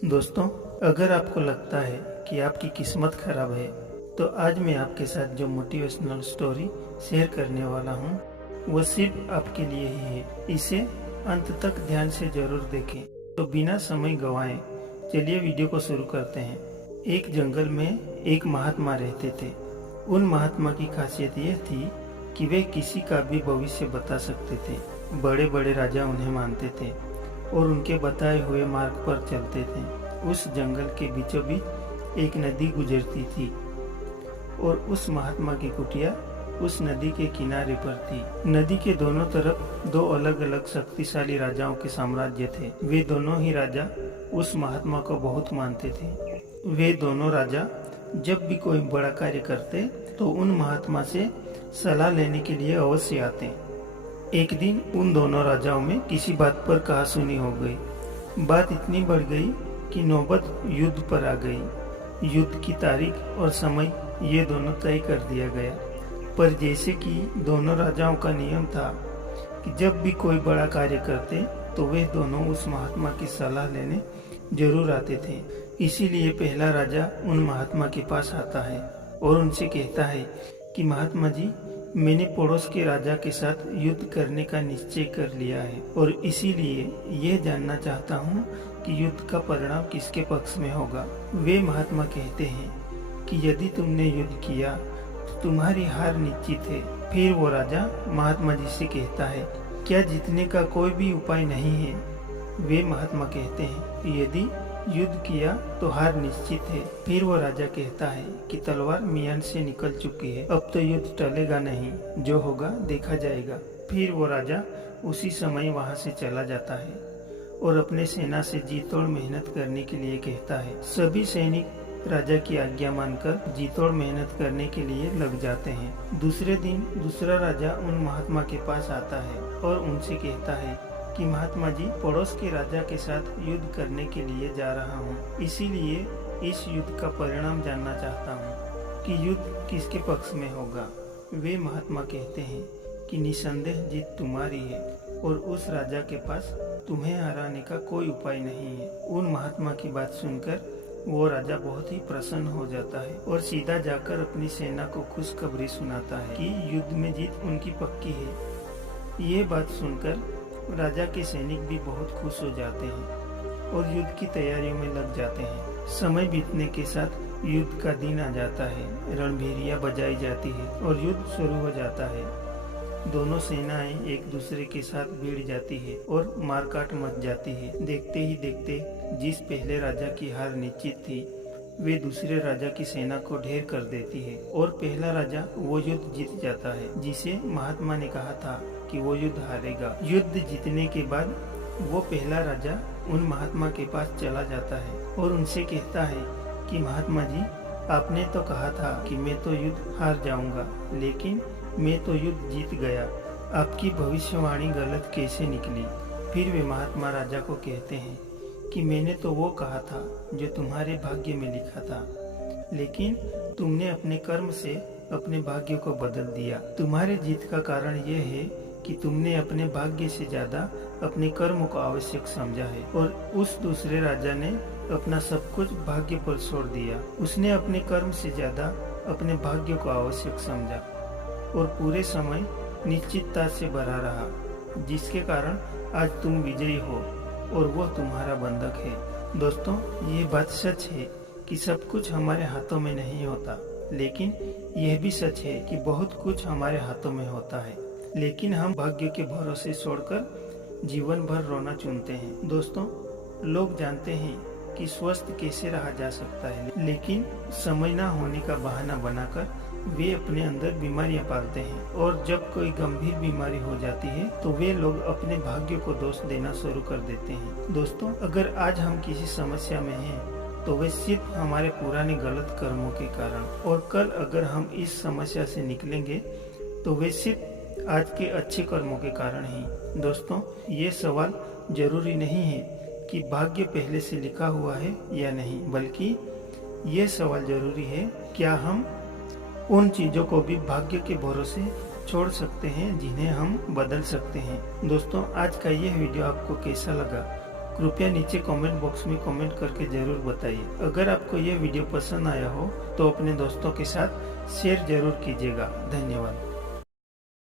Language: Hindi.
दोस्तों, अगर आपको लगता है कि आपकी किस्मत खराब है तो आज मैं आपके साथ जो मोटिवेशनल स्टोरी शेयर करने वाला हूँ वो सिर्फ आपके लिए ही है। इसे अंत तक ध्यान से जरूर देखें। तो बिना समय गंवाए चलिए वीडियो को शुरू करते हैं। एक जंगल में एक महात्मा रहते थे। उन महात्मा की खासियत यह थी कि वे किसी का भी भविष्य बता सकते थे। बड़े बड़े राजा उन्हें मानते थे और उनके बताए हुए मार्ग पर चलते थे। उस जंगल के बीचों बीच एक नदी गुजरती थी और उस महात्मा की कुटिया उस नदी के किनारे पर थी। नदी के दोनों तरफ दो अलग अलग शक्तिशाली राजाओं के साम्राज्य थे। वे दोनों ही राजा उस महात्मा को बहुत मानते थे। वे दोनों राजा जब भी कोई बड़ा कार्य करते तो उन महात्मा से सलाह लेने के लिए अवश्य आते। एक दिन उन दोनों राजाओं में किसी बात पर कहासुनी हो गई। बात इतनी बढ़ गई कि नौबत युद्ध पर आ गई। युद्ध की तारीख और समय ये दोनों तय कर दिया गया। पर जैसे कि दोनों राजाओं का नियम था कि जब भी कोई बड़ा कार्य करते तो वे दोनों उस महात्मा की सलाह लेने जरूर आते थे। इसीलिए पहला राजा उन महात्मा के पास आता है और उनसे कहता है कि महात्मा जी, मैंने पड़ोस के राजा के साथ युद्ध करने का निश्चय कर लिया है और इसीलिए यह जानना चाहता हूँ कि युद्ध का परिणाम किसके पक्ष में होगा। वे महात्मा कहते हैं कि यदि तुमने युद्ध किया तो तुम्हारी हार निश्चित है। फिर वो राजा महात्मा जी से कहता है, क्या जीतने का कोई भी उपाय नहीं है? वे महात्मा कहते हैं कि यदि युद्ध किया तो हार निश्चित है। फिर वो राजा कहता है कि तलवार मियान से निकल चुकी है, अब तो युद्ध टलेगा नहीं, जो होगा देखा जाएगा। फिर वो राजा उसी समय वहां से चला जाता है और अपने सेना से जी तोड़ मेहनत करने के लिए कहता है। सभी सैनिक राजा की आज्ञा मानकर जी तोड़ मेहनत करने के लिए लग जाते हैं। दूसरे दिन दूसरा राजा उन महात्मा के पास आता है और उनसे कहता है कि महात्मा जी, पड़ोस के राजा के साथ युद्ध करने के लिए जा रहा हूँ, इसीलिए इस युद्ध का परिणाम जानना चाहता हूँ कि युद्ध किसके पक्ष में होगा। वे महात्मा कहते हैं कि निसंदेह जीत तुम्हारी है और उस राजा के पास तुम्हें हराने का कोई उपाय नहीं है। उन महात्मा की बात सुनकर वो राजा बहुत ही प्रसन्न हो जाता है और सीधा जाकर अपनी सेना को खुशखबरी सुनाता है कि युद्ध में जीत उनकी पक्की है। ये बात सुनकर राजा के सैनिक भी बहुत खुश हो जाते हैं और युद्ध की तैयारियों में लग जाते हैं। समय बीतने के साथ युद्ध का दिन आ जाता है। रणभेरियां बजाई जाती है और युद्ध शुरू हो जाता है। दोनों सेनाएं एक दूसरे के साथ भिड़ जाती है और मारकाट मच जाती है। देखते ही देखते जिस पहले राजा की हार निश्चित थी वे दूसरे राजा की सेना को ढेर कर देती है और पहला राजा वो युद्ध जीत जाता है जिसे महात्मा ने कहा था कि वो युद्ध हारेगा। युद्ध जीतने के बाद वो पहला राजा उन महात्मा के पास चला जाता है और उनसे कहता है कि महात्मा जी, आपने तो कहा था कि मैं तो युद्ध हार जाऊंगा, लेकिन मैं तो युद्ध जीत गया। आपकी भविष्यवाणी गलत कैसे निकली? फिर वे महात्मा राजा को कहते हैं कि मैंने तो वो कहा था जो तुम्हारे भाग्य में लिखा था, लेकिन तुमने अपने कर्म से अपने भाग्य को बदल दिया। तुम्हारे जीत का कारण यह है कि तुमने अपने भाग्य से ज्यादा अपने कर्म को आवश्यक समझा है और उस दूसरे राजा ने अपना सब कुछ भाग्य पर छोड़ दिया। उसने अपने कर्म से ज्यादा अपने भाग्य को आवश्यक समझा और पूरे समय निश्चितता से भरा रहा, जिसके कारण आज तुम विजयी हो और वह तुम्हारा बंधक है। दोस्तों, ये बात सच है कि सब कुछ हमारे हाथों में नहीं होता, लेकिन यह भी सच है कि बहुत कुछ हमारे हाथों में होता है, लेकिन हम भाग्य के भरोसे छोड़कर जीवन भर रोना चुनते हैं। दोस्तों, लोग जानते हैं कि स्वस्थ कैसे रहा जा सकता है, लेकिन समय न होने का बहाना बनाकर वे अपने अंदर बीमारियां पालते हैं और जब कोई गंभीर बीमारी हो जाती है तो वे लोग अपने भाग्य को दोष देना शुरू कर देते हैं। दोस्तों, अगर आज हम किसी समस्या में हैं तो वे सिर्फ हमारे पुराने गलत कर्मों के कारण, और कल अगर हम इस समस्या से निकलेंगे तो वे सिर्फ आज के अच्छे कर्मों के कारण ही। दोस्तों, ये सवाल जरूरी नहीं है कि भाग्य पहले से लिखा हुआ है या नहीं, बल्कि ये सवाल जरूरी है क्या हम उन चीजों को भी भाग्य के भरोसे छोड़ सकते हैं जिन्हें हम बदल सकते हैं। दोस्तों, आज का यह वीडियो आपको कैसा लगा कृपया नीचे कमेंट बॉक्स में कमेंट करके जरूर बताइए। अगर आपको ये वीडियो पसंद आया हो तो अपने दोस्तों के साथ शेयर जरूर कीजिएगा। धन्यवाद।